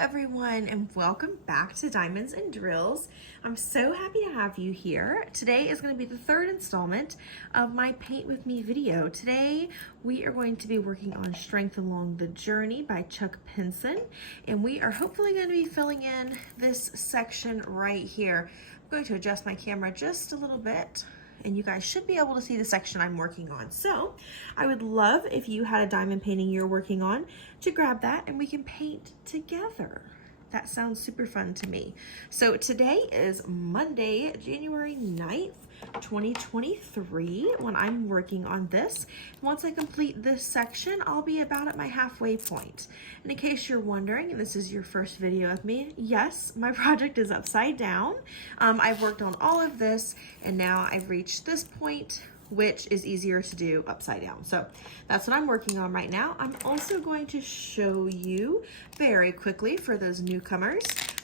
everyone, and welcome back to Diamonds and Drills. I'm so happy to have you here. Today is going to be the third installment of my Paint With Me video. Today we are going to be working on Strength Along the Journey by Chuck Pinson, and we are hopefully going to be filling in this section right here. I'm going to adjust my camera just a little bit, and you guys should be able to see the section I'm working on. So I would love if you had a diamond painting you're working on to grab that and we can paint together. That sounds super fun to me. So today is Monday, January 9th, 2023 when I'm working on this. Once I complete this section, I'll be about at my halfway point. And in case you're wondering, and this is your first video of me, yes, my project is upside down. I've worked on all of this and now I've reached this point, which is easier to do upside down. So that's what I'm working on right now. I'm also going to show you very quickly for those newcomers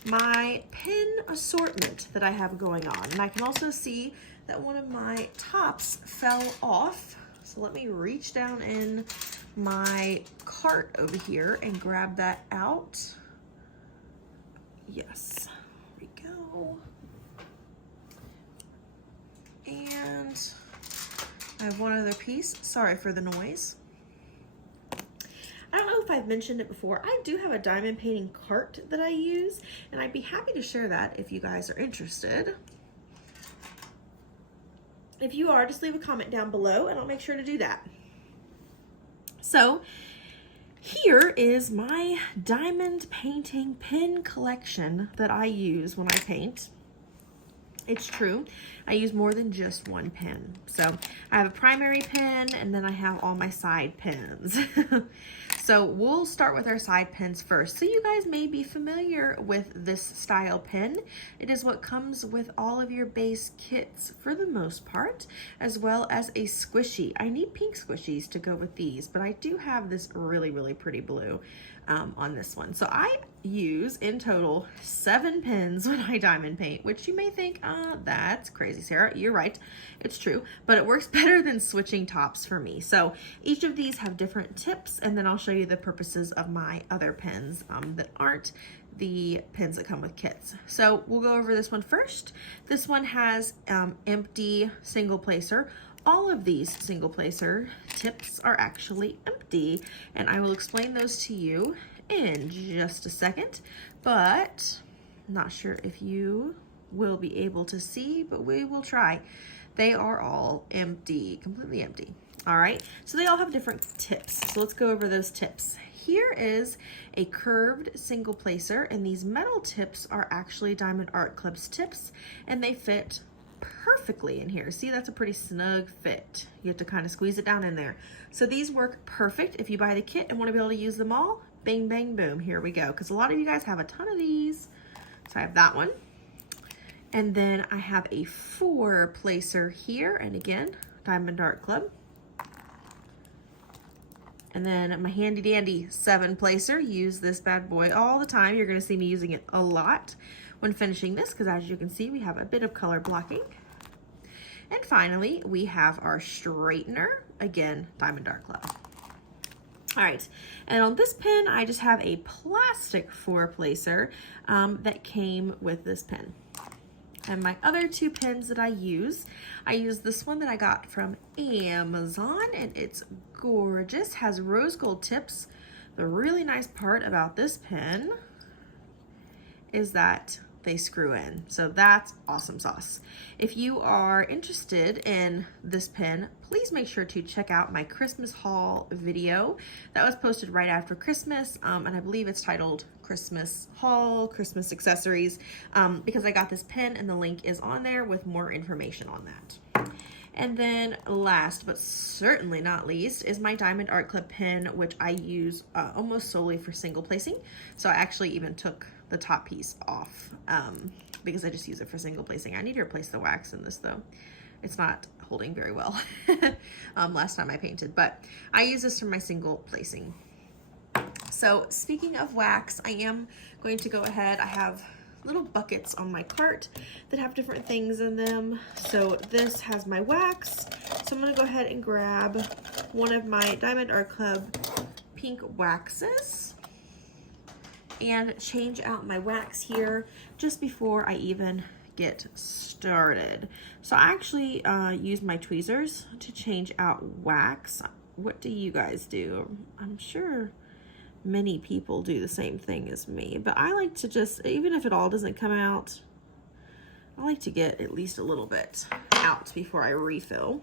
my pin assortment that I have going on. And I can also see that one of my tops fell off. So let me reach down in my cart over here and grab that out. Yes, here we go. And I have one other piece. Sorry for the noise. I don't know if I've mentioned it before. I do have a diamond painting cart that I use, and I'd be happy to share that if you guys are interested. If you are, just leave a comment down below and I'll make sure to do that. So here is my diamond painting pin collection that I use when I paint. It's true, I use more than just one pin. So I have a primary pin and then I have all my side pins. So we'll start with our side pins first. So you guys may be familiar with this style pin. It is what comes with all of your base kits for the most part, as well as a squishy. I need pink squishies to go with these, but I do have this really, really pretty blue on this one. So I use in total 7 pins when I diamond paint, which you may think, that's crazy, Sarah. You're right, it's true, but it works better than switching tops for me. So each of these have different tips, and then I'll show you the purposes of my other pins that aren't the pins that come with kits. So we'll go over this one first. This one has empty single placer. All of these single placer tips are actually empty, and I will explain those to you in just a second, but I'm not sure if you will be able to see, but we will try. They are all empty, completely empty. All right, so they all have different tips. So let's go over those tips. Here is a curved single placer, and these metal tips are actually Diamond Art Club's tips, and they fit perfectly in here. See, that's a pretty snug fit. You have to kind of squeeze it down in there. So these work perfect if you buy the kit and want to be able to use them all. Bang, bang, boom. Here we go. Because a lot of you guys have a ton of these. So I have that one. And then I have a 4 placer here. And again, Diamond Art Club. And then my handy dandy 7 placer. Use this bad boy all the time. You're going to see me using it a lot when finishing this, because as you can see, we have a bit of color blocking. And finally, we have our straightener, again, Diamond Art Club. All right, and on this pin, I just have a plastic 4 placer that came with this pin. And my other 2 pins that I use this one that I got from Amazon, and it's gorgeous, has rose gold tips. The really nice part about this pin is that they screw in. So that's awesome sauce. If you are interested in this pin, please make sure to check out my Christmas haul video that was posted right after Christmas. And I believe it's titled Christmas Haul, Christmas Accessories, because I got this pin and the link is on there with more information on that. And then last but certainly not least is my Diamond Art Club pin, which I use almost solely for single placing. So I actually even took the top piece off because I just use it for single placing. I need to replace the wax in this though. It's not holding very well last time I painted, but I use this for my single placing. So speaking of wax, I am going to go ahead. I have little buckets on my cart that have different things in them. So this has my wax. So I'm gonna go ahead and grab one of my Diamond Art Club pink waxes. and change out my wax here just before I even get started. So I actually use my tweezers to change out wax. What do you guys do? I'm sure many people do the same thing as me, but I like to just, even if it all doesn't come out, I like to get at least a little bit out before I refill.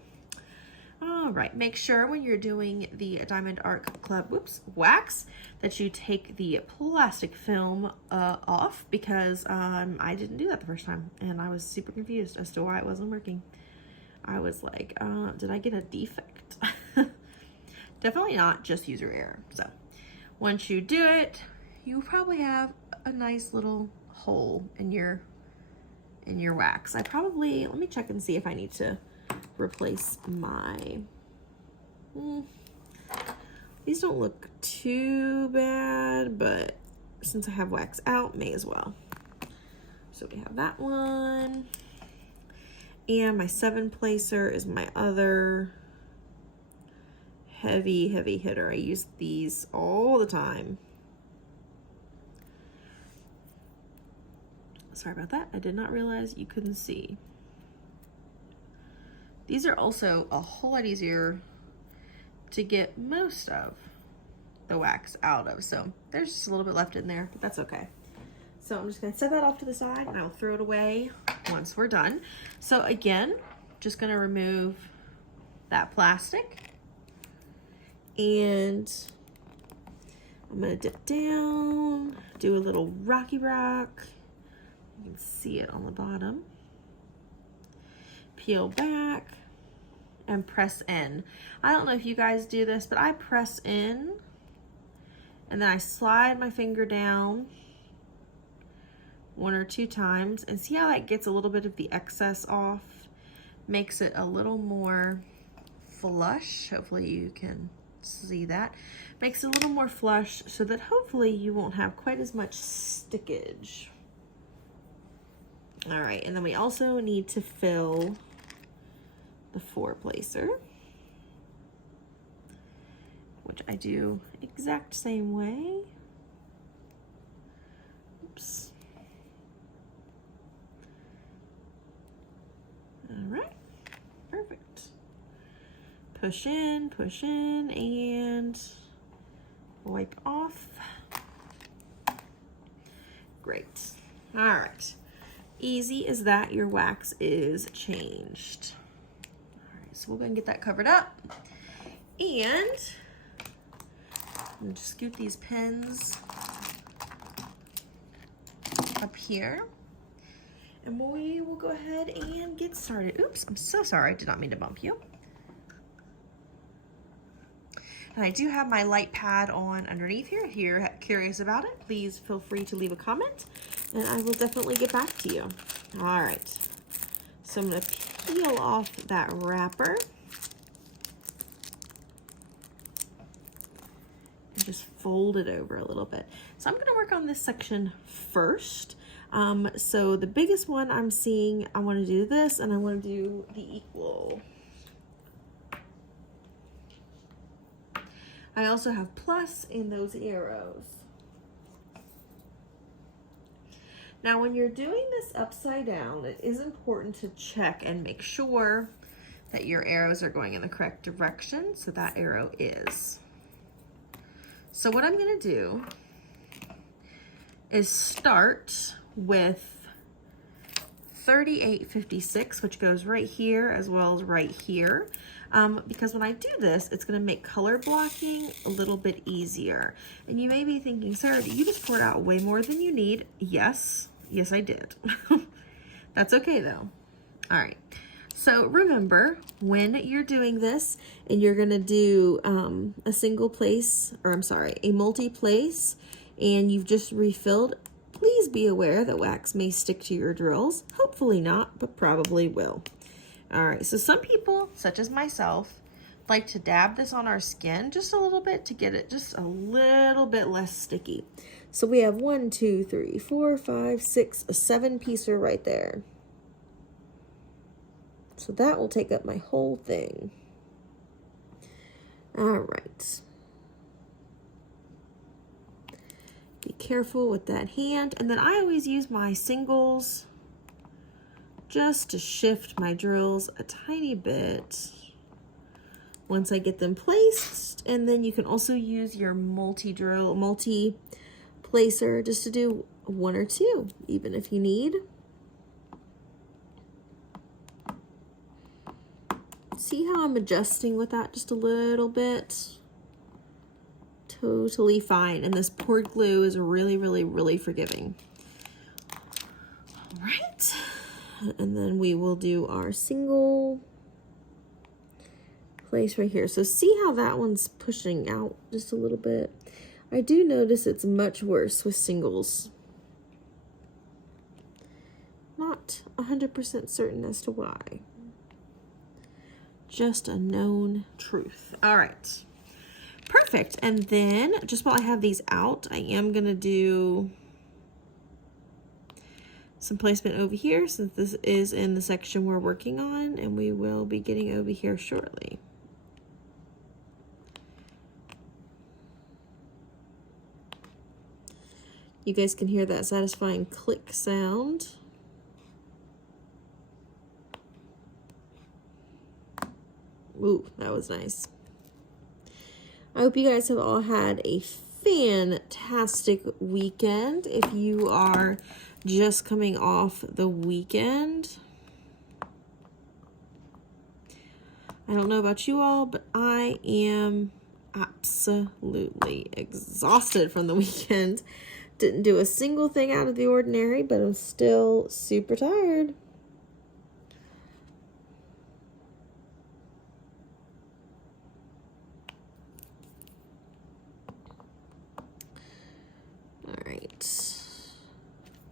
All right, make sure when you're doing the Diamond Art Club wax that you take the plastic film off, because I didn't do that the first time and I was super confused as to why it wasn't working. I was like, did I get a defect? Definitely not, just user error. So once you do it, you probably have a nice little hole in your wax. I probably, let me check and see if I need to replace my, these don't look too bad, but since I have wax out, may as well. So we have that one, and my 7 placer is my other heavy hitter. I use these all the time. Sorry about that, I did not realize you couldn't see. These are also a whole lot easier to get most of the wax out of. So there's just a little bit left in there, but that's okay. So I'm just gonna set that off to the side and I'll throw it away once we're done. So again, just gonna remove that plastic, and I'm gonna dip down, do a little rocky rock. You can see it on the bottom. Peel back and press in. I don't know if you guys do this, but I press in and then I slide my finger down 1 or 2 times, and see how that gets a little bit of the excess off, makes it a little more flush. Hopefully you can see that. Makes it a little more flush so that hopefully you won't have quite as much stickage. All right, and then we also need to fill the 4 placer, which I do exact same way. Oops. All right, perfect. Push in, and wipe off. Great. All right, easy as that, your wax is changed. So we'll go and get that covered up, and I'm just scoot these pins up here, and we will go ahead and get started. Oops, I'm so sorry, I did not mean to bump you. And I do have my light pad on underneath here. If you're curious about it, please feel free to leave a comment, and I will definitely get back to you. All right, so I'm gonna peel off that wrapper and just fold it over a little bit. So I'm gonna work on this section first. So the biggest one I'm seeing, I wanna do this, and I wanna do the equal. I also have plus in those arrows. Now, when you're doing this upside down, it is important to check and make sure that your arrows are going in the correct direction. So that arrow is. So what I'm gonna do is start with 3856, which goes right here as well as right here. Because when I do this, it's gonna make color blocking a little bit easier. And you may be thinking, Sarah, you just poured out way more than you need. Yes, I did. That's okay though. All right, so remember, when you're doing this and you're gonna do a single place, or I'm sorry, a multi-place, and you've just refilled, please be aware that wax may stick to your drills. Hopefully not, but probably will. All right, so some people, such as myself, like to dab this on our skin just a little bit to get it just a little bit less sticky. So we have 1, 2, 3, 4, 5, 6, a 7-piecer right there. So that will take up my whole thing. All right. Be careful with that hand. And then I always use my singles just to shift my drills a tiny bit once I get them placed. And then you can also use your multi-placer just to do 1 or 2, even if you need. See how I'm adjusting with that just a little bit? Totally fine. And this poured glue is really, really, really forgiving. All right. And then we will do our single place right here. So see how that one's pushing out just a little bit? I do notice it's much worse with singles. Not 100% certain as to why. Just a known truth. All right. Perfect. And then just while I have these out, I am going to do some placement over here since this is in the section we're working on, and we will be getting over here shortly. You guys can hear that satisfying click sound. Ooh, that was nice. I hope you guys have all had a fantastic weekend. If you are just coming off the weekend, I don't know about you all, but I am absolutely exhausted from the weekend. Didn't do a single thing out of the ordinary, but I'm still super tired. All right.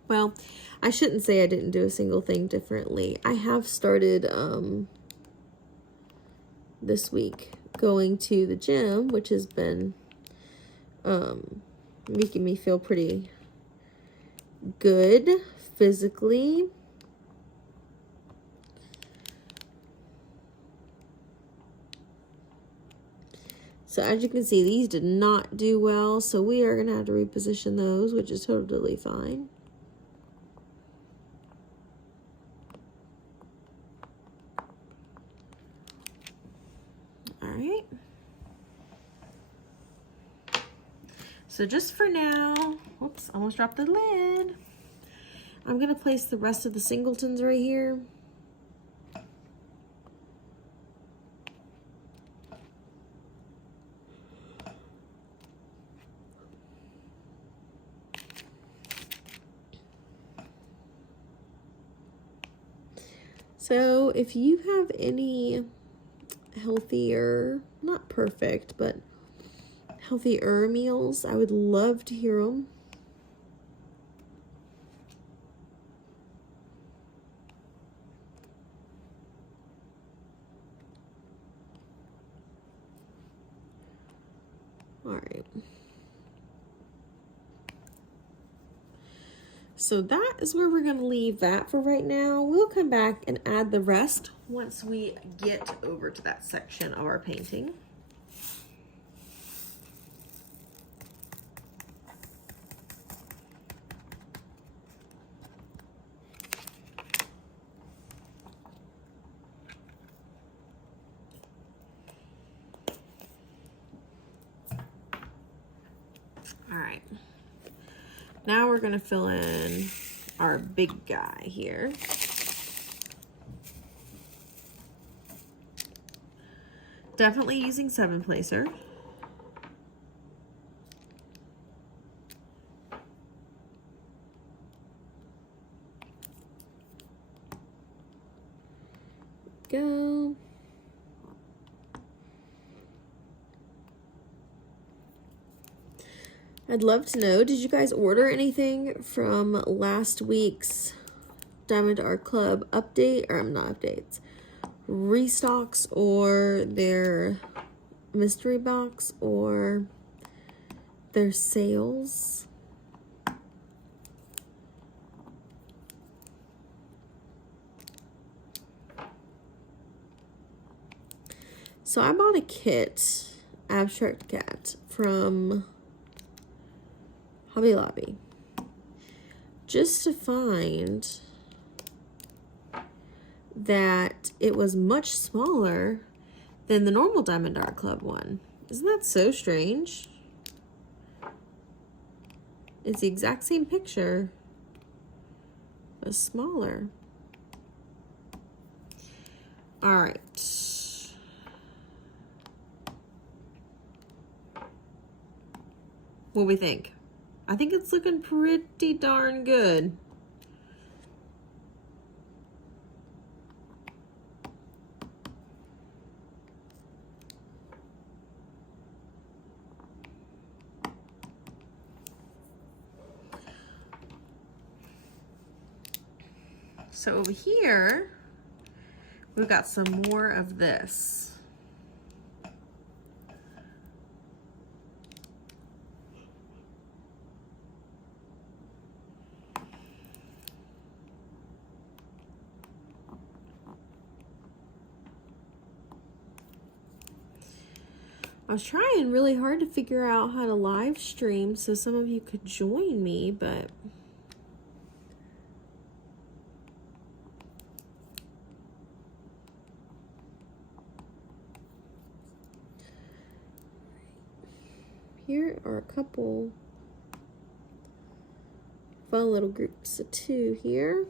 Well, I shouldn't say I didn't do a single thing differently. I have started this week going to the gym, which has been making me feel pretty good physically. So as you can see, these did not do well, so we are going to have to reposition those, which is totally fine. All right. So just for now, whoops, almost dropped the lid. I'm going to place the rest of the singletons right here. So if you have any healthier, not perfect, but healthier meals, I would love to hear them. All right. So that is where we're going to leave that for right now. We'll come back and add the rest once we get over to that section of our painting. All right. Now we're going to fill in our big guy here. Definitely using 7-placer. Go. I'd love to know, did you guys order anything from last week's Diamond Art Club update, or not updates, restocks, or their mystery box, or their sales? So I bought a kit, Abstract Cat, from Hobby Lobby just to find that it was much smaller than the normal Diamond Art Club one. Isn't that so strange? It's the exact same picture, but smaller. All right. What do we think? I think it's looking pretty darn good. So over here, we've got some more of this. I was trying really hard to figure out how to live stream so some of you could join me, but here are a couple fun little groups of 2 here.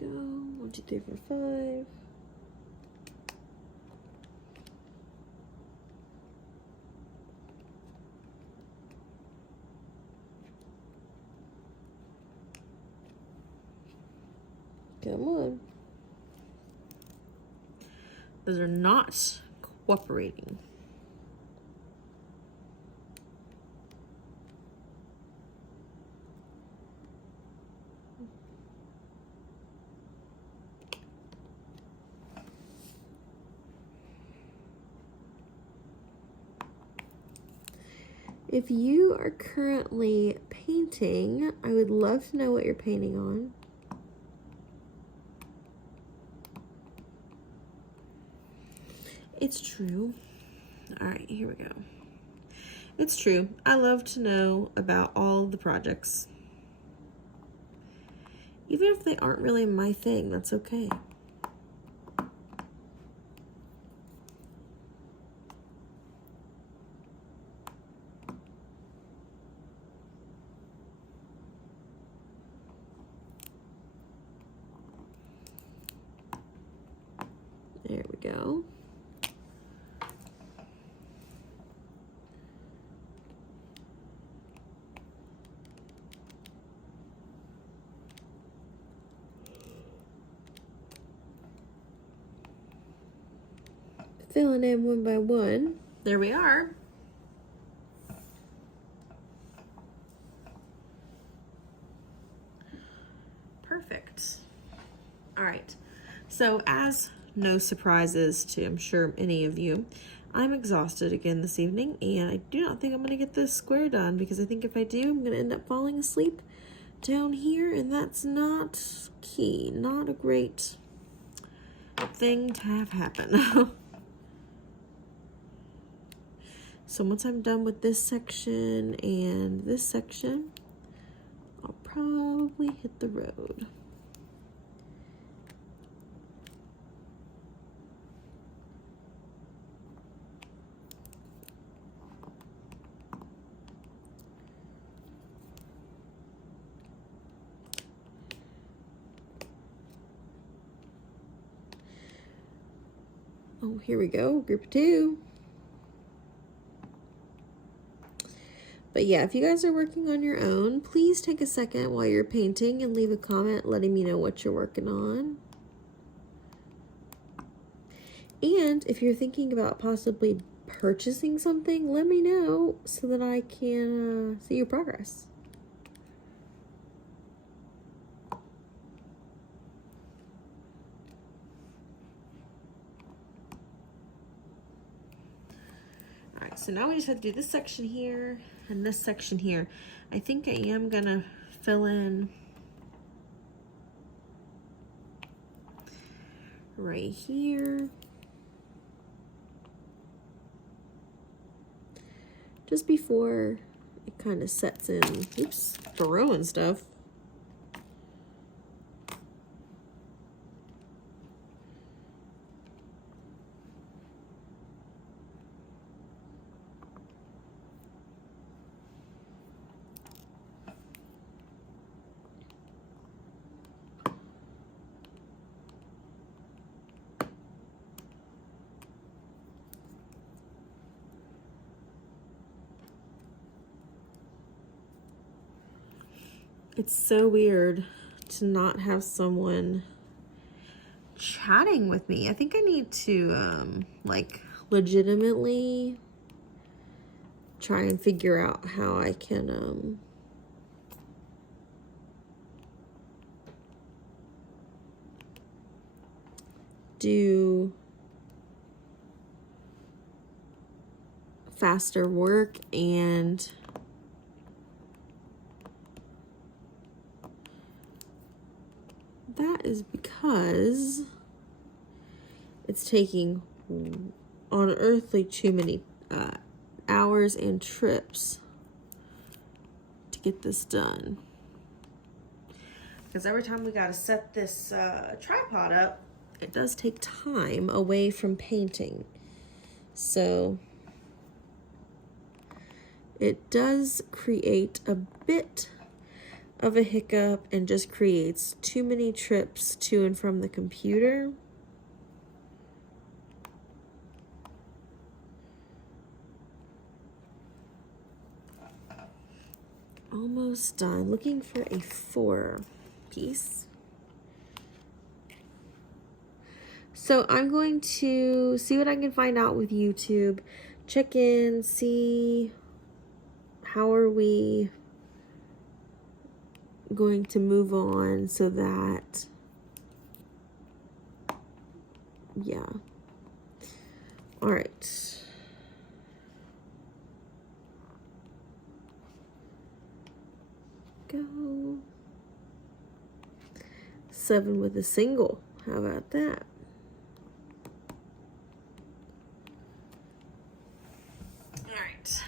Go 1, 2, 3, 4, 5. Come on. Those are not cooperating. If you are currently painting, I would love to know what you're painting on. It's true. All right, here we go. It's true. I love to know about all the projects. Even if they aren't really my thing, that's okay. There we go. Filling in one by one. There we are. Perfect. All right. So as no surprises to, I'm sure, any of you, I'm exhausted again this evening, and I do not think I'm going to get this square done, because I think if I do, I'm going to end up falling asleep down here, and that's not key. Not a great thing to have happen. So once I'm done with this section and this section, I'll probably hit the road. Oh, here we go, group 2. But yeah, if you guys are working on your own, please take a second while you're painting and leave a comment letting me know what you're working on. And if you're thinking about possibly purchasing something, let me know so that I can see your progress. All right, so now we just have to do this section here and this section here. I think I am gonna fill in right here. just before it kind of sets in. Oops, throwing stuff. It's so weird to not have someone chatting with me. I think I need to like legitimately try and figure out how I can do faster work, and that is because it's taking unearthly too many hours and trips to get this done. Because every time we got to set this tripod up, it does take time away from painting. So it does create a bit of a hiccup and just creates too many trips to and from the computer. Almost done. Looking for a 4 piece. So I'm going to see what I can find out with YouTube, check in, see how are we going to move on so that, yeah. All right. Go. 7 with a single. How about that? All right.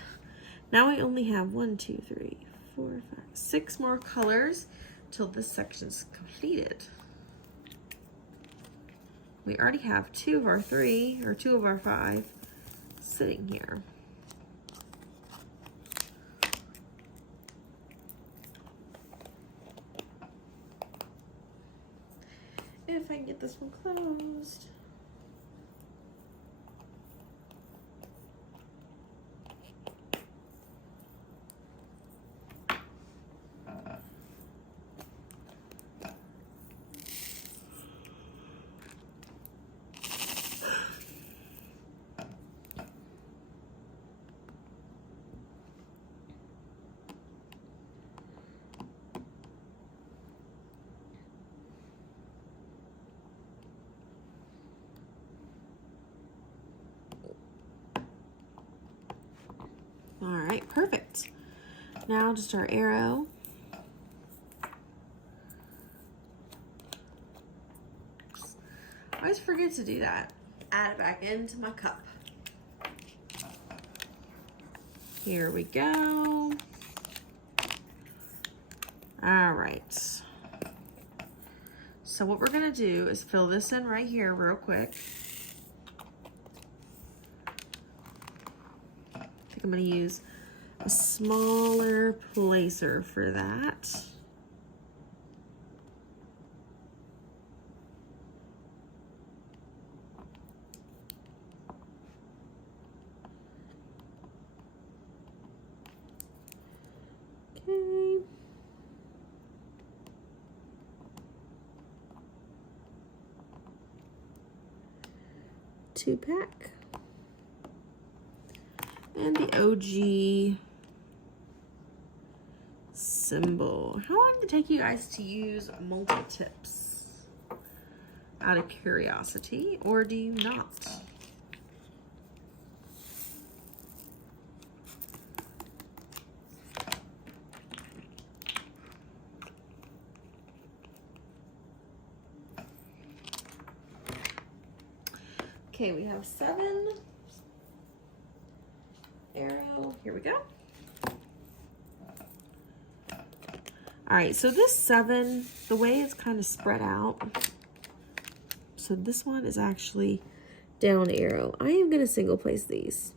Now we only have 1, 2, 3, 4, 5, 6 more colors till this section's completed. We already have 2 of our 3 or 2 of our 5 sitting here. If I can get this one closed. All right, perfect. Now just our arrow. I always forget to do that. Add it back into my cup. Here we go. All right. So what we're gonna do is fill this in right here real quick. I think I'm gonna use a smaller placer for that. Okay. 2-pack. And the OG symbol. How long did it take you guys to use multi-tips? Out of curiosity, or do you not? Okay, we have 7. Arrow, here we go. All right, so this 7, the way it's kind of spread out, so this one is actually down arrow. I am going to single place these.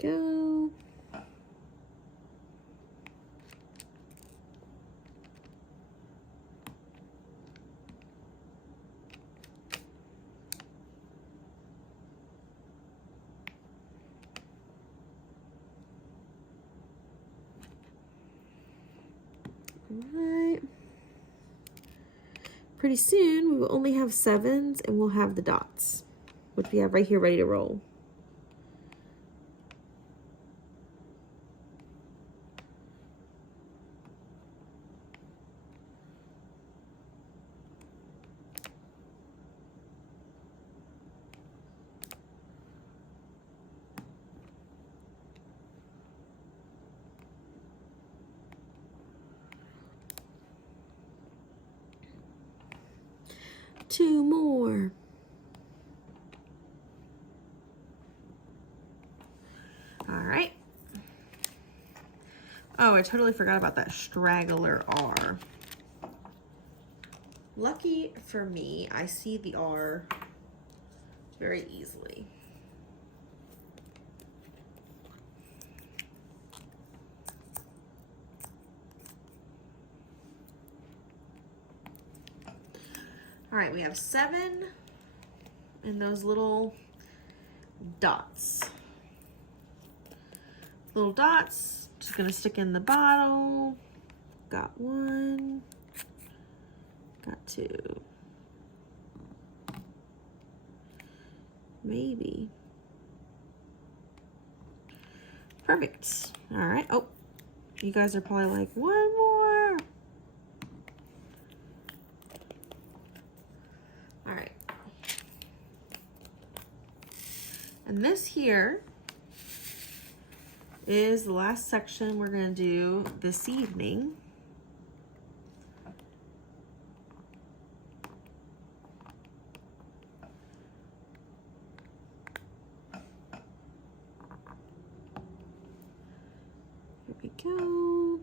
Go. Alright. Pretty soon we will only have 7s and we'll have the dots, which we have right here ready to roll. Two more. All right. Oh, I totally forgot about that straggler R. Lucky for me, I see the R very easily. All right, we have 7 and those little dots. Little dots, just gonna stick in the bottle. Got 1, got 2. Maybe. Perfect. All right, oh, you guys are probably like, 1 more. All right. And this here is the last section we're gonna do this evening. Here we go.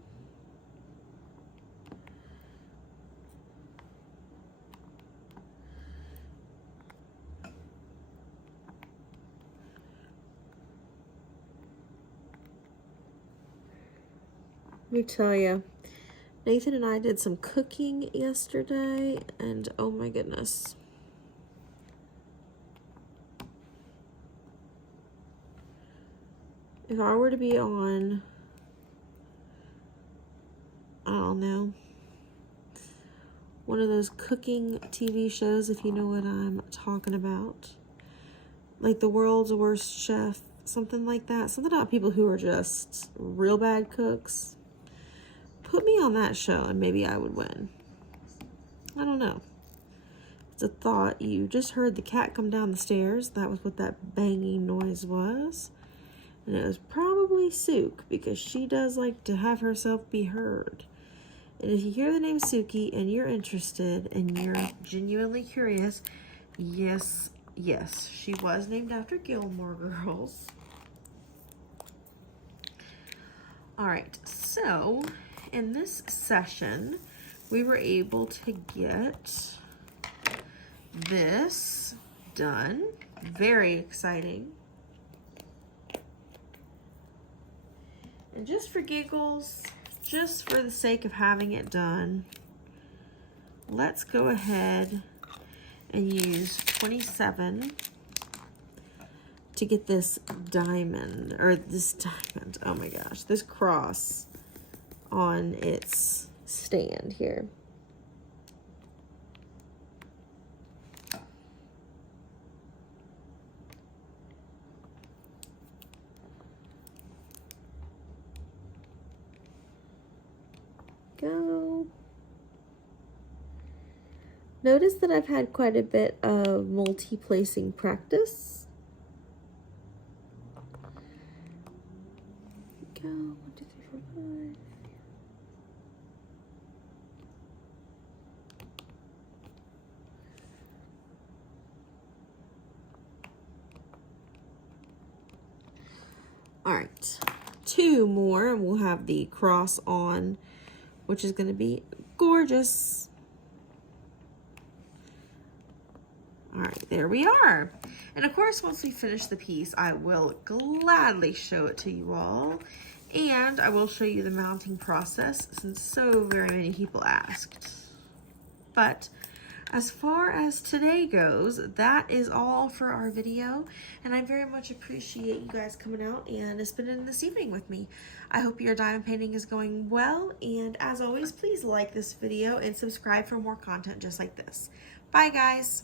Let me tell you, Nathan and I did some cooking yesterday, and oh my goodness. If I were to be on, I don't know, one of those cooking TV shows, if you know what I'm talking about, like The World's Worst Chef, something like that, something about people who are just real bad cooks. Put me on that show and maybe I would win. I don't know. It's a thought. You just heard the cat come down the stairs. That was what that banging noise was. And it was probably Sook, because she does like to have herself be heard. And if you hear the name Suki and you're interested and you're genuinely curious, yes, she was named after Gilmore Girls. All right, so in this session, we were able to get this done. Very exciting. And just for giggles, just for the sake of having it done, let's go ahead and use 27 to get this diamond, oh my gosh, this cross on its stand here. Go. Notice that I've had quite a bit of multi-placing practice. Go, 1, 2, 3, 4, 5. All right, 2 more, and we'll have the cross on, which is going to be gorgeous. All right, there we are. And of course, once we finish the piece, I will gladly show it to you all. And I will show you the mounting process since so very many people asked. But as far as today goes, that is all for our video. And I very much appreciate you guys coming out and spending this evening with me. I hope your diamond painting is going well. And as always, please like this video and subscribe for more content just like this. Bye, guys.